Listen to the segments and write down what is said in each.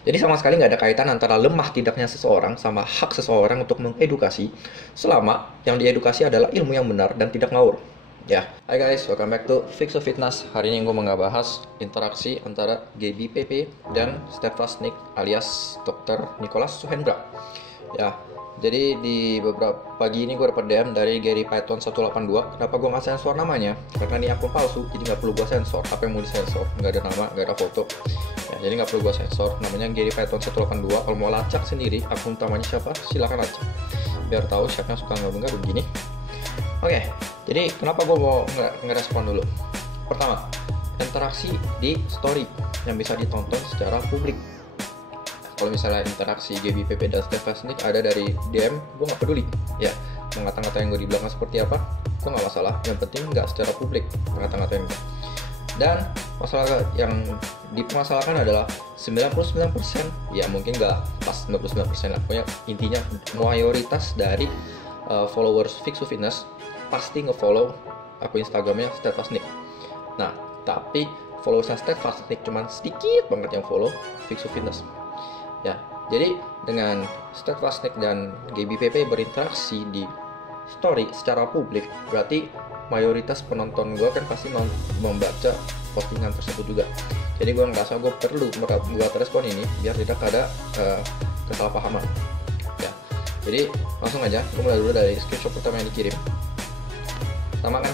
Jadi sama sekali nggak ada kaitan antara lemah tidaknya seseorang sama hak seseorang untuk mengedukasi, selama yang diedukasi adalah ilmu yang benar dan tidak ngawur. Ya, hai guys, welcome back to Fix of Fitness. Hari ini gue mau bahas interaksi antara GBPP dan Stefansnik alias Dr. Nicholas Suhendra. Ya, jadi di beberapa pagi ini gue dapat DM dari Gary Python 182. Kenapa gue nggak sensor namanya? Karena ini akun palsu, jadi nggak perlu gue sensor. Apa yang mau disensor? Nggak ada nama, nggak ada foto. Ya, jadi nggak perlu gue sensor. Namanya Gary Python 182. Kalau mau lacak sendiri akun utamanya siapa, silahkan lacak. Biar tahu siapa yang suka nggak begini. Oke, jadi kenapa gue mau ngerespon dulu? Pertama, interaksi di story yang bisa ditonton secara publik. Kalau misalnya interaksi GBPP dan Stefansnik ada dari DM, gue nggak peduli. Ya, ngata-ngata yang gue di belakang seperti apa, gue nggak masalah. Yang penting nggak secara publik ngata-ngatain gue. Dan masalah yang dipermasalahkan adalah 99%, ya mungkin nggak pas 99% lah. Pokoknya intinya mayoritas dari followers Fix of Fitness pasti nge-follow akun Instagramnya Stefansnik. Nah, tapi followersnya Stefansnik cuman sedikit banget yang follow Fix of Fitness. Ya, jadi dengan Stefansnik dan GBPP berinteraksi di story secara publik, berarti mayoritas penonton gue kan pasti membaca postingan tersebut juga. Jadi gue ngerasa gue perlu membuat respon ini biar tidak ada kesalahpahaman. Ya, jadi langsung aja gue mulai dulu dari screenshot pertama yang dikirim. Pertama kan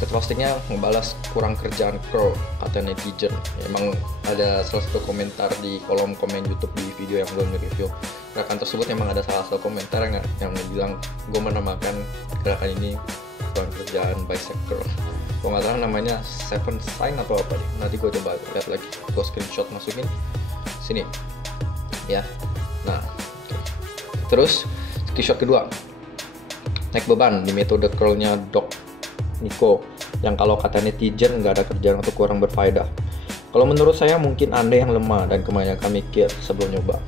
Stefansniknya ngebalas kurang kerjaan curl kata netizen. Emang ada salah satu komentar di kolom komen YouTube di video yang gue nge-review. Gerakan tersebut emang ada salah satu komentar yang bilang gue menamakan gerakan ini kurang kerjaan bicep curl. Kalau nggak salah namanya Seven Sign atau apa deh. Nanti gue coba lihat lagi. Gue screenshot masukin sini. Ya. Nah, terus screenshot kedua. Naik beban di metode curlnya Dok Nico, yang kalau kata netizen nggak ada kerjaan atau kurang berfaedah. Kalau menurut saya mungkin Anda yang lemah dan kebanyakan mikir sebelum nyoba.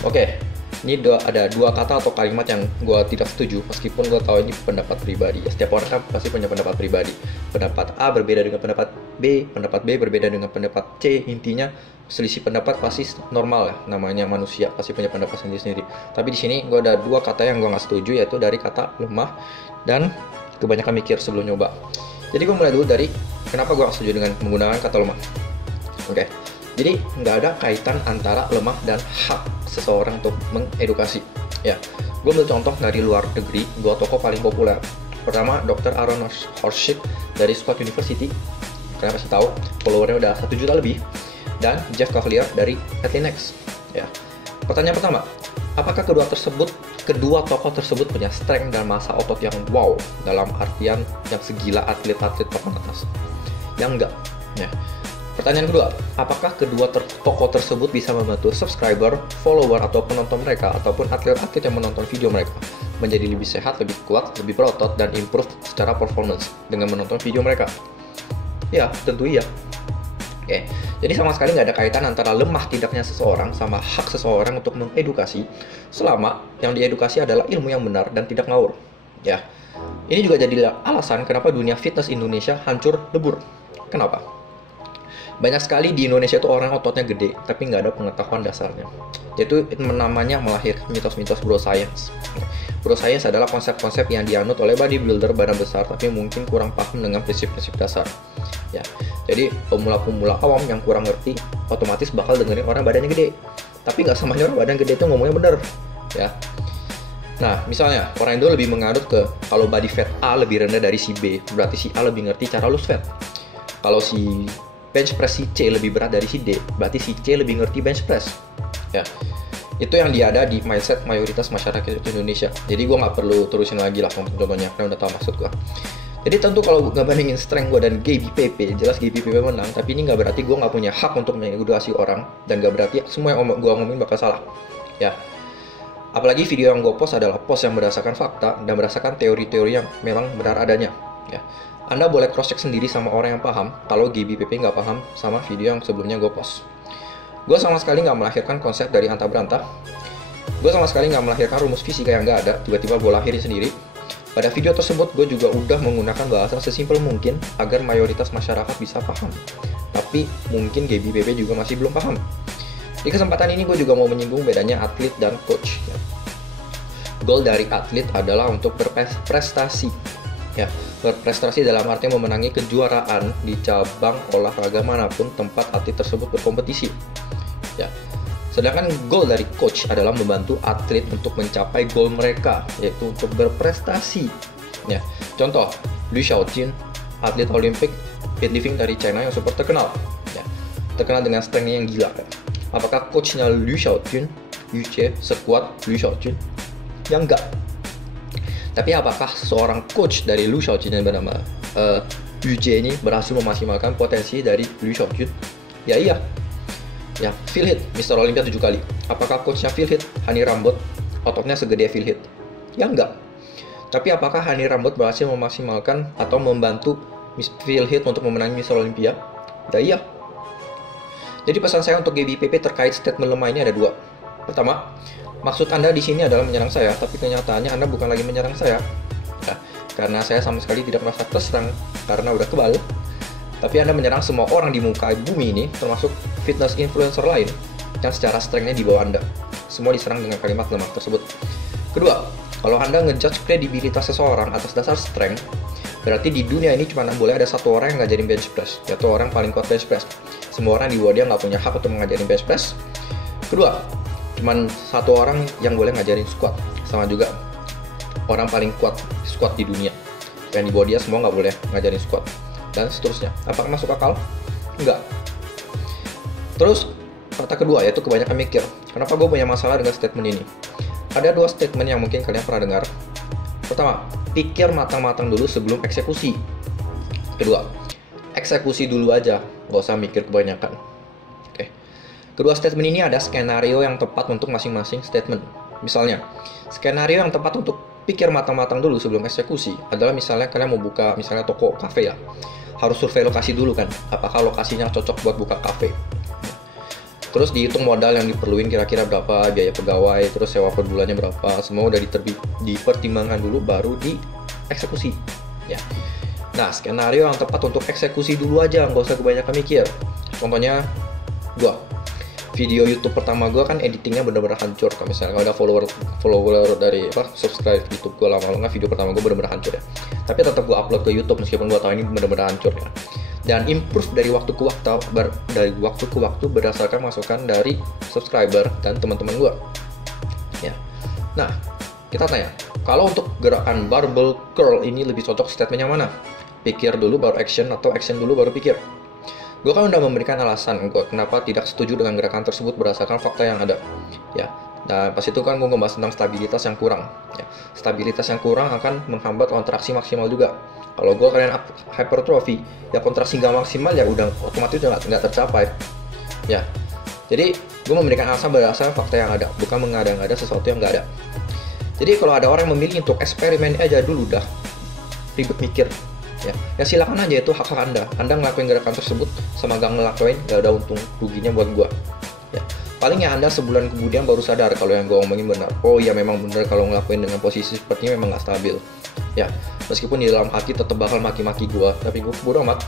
Oke, ini ada dua kata atau kalimat yang gue tidak setuju, meskipun gue tahu ini pendapat pribadi. Ya, setiap orang kan pasti punya pendapat pribadi. Pendapat A berbeda dengan pendapat B berbeda dengan pendapat C. Intinya selisih pendapat pasti normal ya, namanya manusia pasti punya pendapat sendiri-sendiri. Tapi di sini gue ada dua kata yang gue nggak setuju, yaitu dari kata lemah dan kebanyakan mikir sebelum nyoba. Jadi gue mulai dulu dari kenapa gue nggak setuju dengan menggunakan kata lemah. Oke, jadi nggak ada kaitan antara lemah dan hak seseorang untuk mengedukasi. Ya, gue ambil contoh dari luar negeri, dua tokoh paling populer. Pertama, Dr. Aaron Hurst dari Scott University. Kalian pasti tahu, followernya udah 1 juta lebih. Dan Jeff Cavalier dari Athlenex. Ya. Pertanyaan pertama, apakah kedua tokoh tersebut punya strength dan massa otot yang wow dalam artian yang segila atlet-atlet papan atas? Yang enggak. Ya. Pertanyaan kedua, apakah kedua tokoh tersebut bisa membantu subscriber, follower atau penonton mereka ataupun atlet-atlet yang menonton video mereka menjadi lebih sehat, lebih kuat, lebih berotot dan improve secara performance dengan menonton video mereka? Ya, tentu iya. Oke, jadi sama sekali nggak ada kaitan antara lemah tidaknya seseorang sama hak seseorang untuk mengedukasi, selama yang diedukasi adalah ilmu yang benar dan tidak ngawur. Ya, ini juga jadi alasan kenapa dunia fitness Indonesia hancur lebur. Kenapa? Banyak sekali di Indonesia itu orang ototnya gede, tapi nggak ada pengetahuan dasarnya. Yaitu namanya melahirkan mitos-mitos bro science. Bro science adalah konsep-konsep yang dianut oleh bodybuilder badan besar, tapi mungkin kurang paham dengan prinsip-prinsip dasar. Ya, jadi pemula-pemula awam yang kurang ngerti otomatis bakal dengerin orang badannya gede. Tapi nggak semuanya orang badan gede itu ngomongnya bener. Ya. Nah, misalnya orang Indo lebih menganut ke kalau body fat A lebih rendah dari si B, berarti si A lebih ngerti cara lose fat. Kalau si bench press si C lebih berat dari si D, berarti si C lebih ngerti bench press. Ya. Itu yang ada di mindset mayoritas masyarakat Indonesia. Jadi gue nggak perlu terusin lagi lah contohnya, karena udah tahu maksud gue. Jadi tentu kalau nggak bandingin strength gue dan GBPP, jelas GBPP menang. Tapi ini nggak berarti gue nggak punya hak untuk mengedukasi orang, dan nggak berarti semua yang gue ngomongin bakal salah. Ya. Apalagi video yang gue post adalah post yang berdasarkan fakta dan berdasarkan teori-teori yang memang benar adanya. Ya. Anda boleh cross check sendiri sama orang yang paham kalau GBPP nggak paham sama video yang sebelumnya gue post. Gue sama sekali nggak melahirkan konsep dari antah berantah. Gue sama sekali nggak melahirkan rumus fisika yang nggak ada, tiba-tiba gue lahirin sendiri. Pada video tersebut gue juga udah menggunakan bahasa sesimpel mungkin agar mayoritas masyarakat bisa paham. Tapi mungkin GBPP juga masih belum paham. Di kesempatan ini gue juga mau menyinggung bedanya atlet dan coach. Ya. Goal dari atlet adalah untuk berprestasi. Ya, berprestasi dalam arti memenangi kejuaraan di cabang olahraga manapun tempat atlet tersebut berkompetisi. Ya. Sedangkan goal dari coach adalah membantu atlet untuk mencapai goal mereka, yaitu untuk berprestasi. Ya, contoh, Liu Shaoqun, atlet Olimpik weightlifting dari China yang super terkenal. Ya, terkenal dengan strength-nya yang gila. Ya. Apakah coachnya Liu Shaoqun, Yuche, sekuat Liu Shaoqun? Ya enggak. Tapi apakah seorang coach dari Liu Shaoqun yang bernama Yuche ini berhasil memaksimalkan potensi dari Liu Shaoqun? Ya iya. Ya, Phil Heath, Mr. Olympia 7 kali. Apakah coachnya Phil Heath, Hani Rambut, ototnya segede Phil Heath? Ya enggak. Tapi apakah Hani Rambut berhasil memaksimalkan atau membantu Phil Heath untuk memenangi Mr. Olympia? Ya iya. Jadi pesan saya untuk GBPP terkait statement lemah ini ada dua. Pertama, maksud Anda di sini adalah menyerang saya, tapi kenyataannya Anda bukan lagi menyerang saya. Nah, karena saya sama sekali tidak merasa terserang karena udah kebal. Tapi Anda menyerang semua orang di muka bumi ini, termasuk fitness influencer lain yang secara strength-nya di bawah Anda. Semua diserang dengan kalimat lemah tersebut. Kedua, kalau Anda ngejudge kredibilitas seseorang atas dasar strength, berarti di dunia ini cuma boleh ada satu orang yang ngajarin bench press, yaitu orang paling kuat bench press. Semua orang di bawah dia nggak punya hak untuk ngajarin bench press. Kedua, cuma satu orang yang boleh ngajarin squat, sama juga orang paling kuat squat di dunia. Yang di bawah dia semua nggak boleh ngajarin squat. Dan seterusnya. Apakah masuk akal? Enggak. Terus, kata kedua yaitu kebanyakan mikir. Kenapa gue punya masalah dengan statement ini? Ada dua statement yang mungkin kalian pernah dengar. Pertama, pikir matang-matang dulu sebelum eksekusi. Kedua, eksekusi dulu aja, gak usah mikir kebanyakan. Oke. Kedua statement ini ada skenario yang tepat untuk masing-masing statement. Misalnya, skenario yang tepat untuk pikir matang-matang dulu sebelum eksekusi adalah misalnya kalian mau buka misalnya toko kafe ya. Harus survei lokasi dulu kan, apakah lokasinya cocok buat buka kafe. Terus dihitung modal yang diperluin kira-kira berapa, biaya pegawai, terus sewa per bulannya berapa, semua udah dipertimbangkan dulu baru dieksekusi. Ya. Nah, skenario yang tepat untuk eksekusi dulu aja, nggak usah kebanyakan mikir. Contohnya, video YouTube pertama gue kan editingnya bener-bener hancur. Kalau misalnya ada follower dari subscribe YouTube gue lama-lama, video pertama gue bener-bener hancur ya. Tapi tetap gue upload ke YouTube meskipun gue tahu ini bener-bener hancur ya. Dan improve dari waktu ke waktu berdasarkan masukan dari subscriber dan teman-teman gue. Ya. Nah, kita tanya, kalau untuk gerakan barbell curl ini lebih cocok statement yang mana? Pikir dulu baru action atau action dulu baru pikir? Gue kan udah memberikan alasan gue kenapa tidak setuju dengan gerakan tersebut berdasarkan fakta yang ada. Ya, nah pas itu kan gue ngebahas tentang stabilitas yang kurang. Ya, stabilitas yang kurang akan menghambat kontraksi maksimal juga. Kalau gue kalian hypertrophy, ya kontraksi nggak maksimal ya udah otomatis udah nggak tercapai. Ya, jadi gue memberikan alasan berdasarkan fakta yang ada, bukan mengada-ngada sesuatu yang nggak ada. Jadi kalau ada orang yang memilih untuk eksperimen aja dulu dah, ribet mikir. Ya silakan aja, itu hak Anda ngelakuin gerakan tersebut sama gak ngelakuin gak ada untung ruginya buat gua. Ya, paling ya Anda sebulan kemudian baru sadar kalau yang gua omongin benar. Oh iya memang benar, kalau ngelakuin dengan posisi seperti ini memang gak stabil. Ya, meskipun di dalam hati tetap bakal maki-maki gua, tapi gua bodo amat.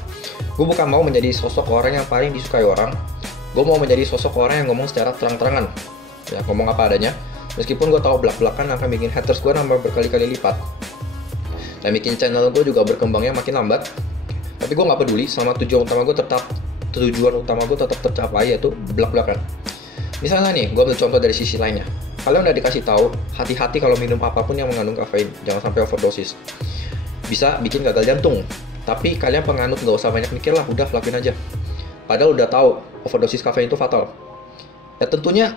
Gua bukan mau menjadi sosok orang yang paling disukai orang. Gua mau menjadi sosok orang yang ngomong secara terang-terangan. Ya, ngomong apa adanya. Meskipun gua tahu belak-belakan akan bikin haters gua nambah berkali-kali lipat. Dan bikin channel gue juga berkembangnya makin lambat. Tapi gue nggak peduli, sama tujuan utama gue tetap tercapai, yaitu belak-belakan. Misalnya nih, gue ambil contoh dari sisi lainnya. Kalian udah dikasih tahu, hati-hati kalau minum apapun yang mengandung kafein, jangan sampai overdosis. Bisa bikin gagal jantung. Tapi kalian penganut nggak usah banyak mikir lah, udah lakuin aja. Padahal udah tahu overdosis kafein itu fatal. Ya tentunya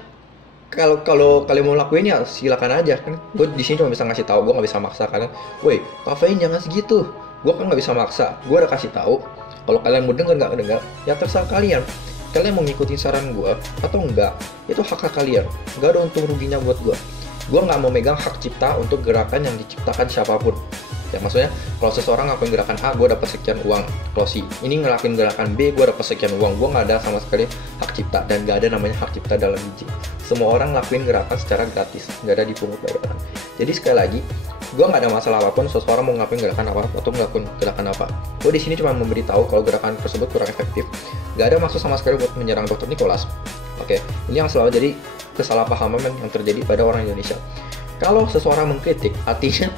kalau kalian mau lakuin ya silakan aja kan. Gue di sini cuma bisa ngasih tahu, gue nggak bisa maksa kalian. Woi, kafein jangan segitu. Gue kan nggak bisa maksa. Gue udah kasih tahu. Kalau kalian mau denger nggak dengar, ya terserah kalian. Kalian mau ngikutin saran gue atau enggak, itu hak kalian. Nggak ada untung ruginya buat gue. Gue nggak mau megang hak cipta untuk gerakan yang diciptakan siapapun. Ya maksudnya kalau seseorang ngelakuin gerakan A, gue dapat sekian uang. Kalau si ini ngelakuin gerakan B, gue dapat sekian uang. Gue nggak ada sama sekali hak cipta, dan nggak ada namanya hak cipta dalam biji. Semua orang ngelakuin gerakan secara gratis, nggak ada dipungut bayaran. Jadi sekali lagi, gue nggak ada masalah apapun seseorang mau ngapain gerakan apa atau ngelakuin gerakan apa. Gue di sini cuma memberitahu kalau gerakan tersebut kurang efektif. Gak ada maksud sama sekali buat menyerang Dr. Nicholas. Oke, ini yang selalu jadi kesalahpahaman yang terjadi pada orang Indonesia. Kalau seseorang mengkritik, artinya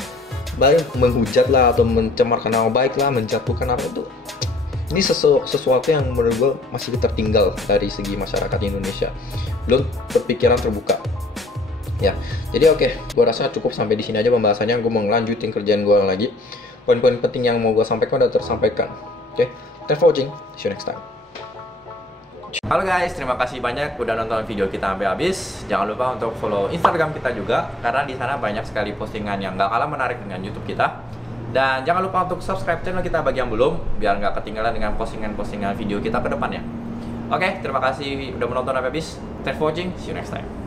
baik menghujat lah atau mencemarkan nama baik lah, menjatuhkan apa itu. Ini sesuatu yang menurut gue masih tertinggal dari segi masyarakat Indonesia. Belum berpikiran terbuka. Ya, jadi oke, gue rasa cukup sampai di sini aja pembahasannya. Gue mau ngelanjutin kerjaan gue lagi. Poin-poin penting yang mau gue sampaikan udah tersampaikan. Oke, thanks for watching. See you next time. Halo guys, terima kasih banyak udah nonton video kita sampai habis. Jangan lupa untuk follow Instagram kita juga, karena di sana banyak sekali postingan yang gak kalah menarik dengan YouTube kita. Dan jangan lupa untuk subscribe channel kita bagi yang belum, biar nggak ketinggalan dengan postingan-postingan video kita ke depannya. Oke, terima kasih udah menonton sampai habis. Thanks for watching. See you next time.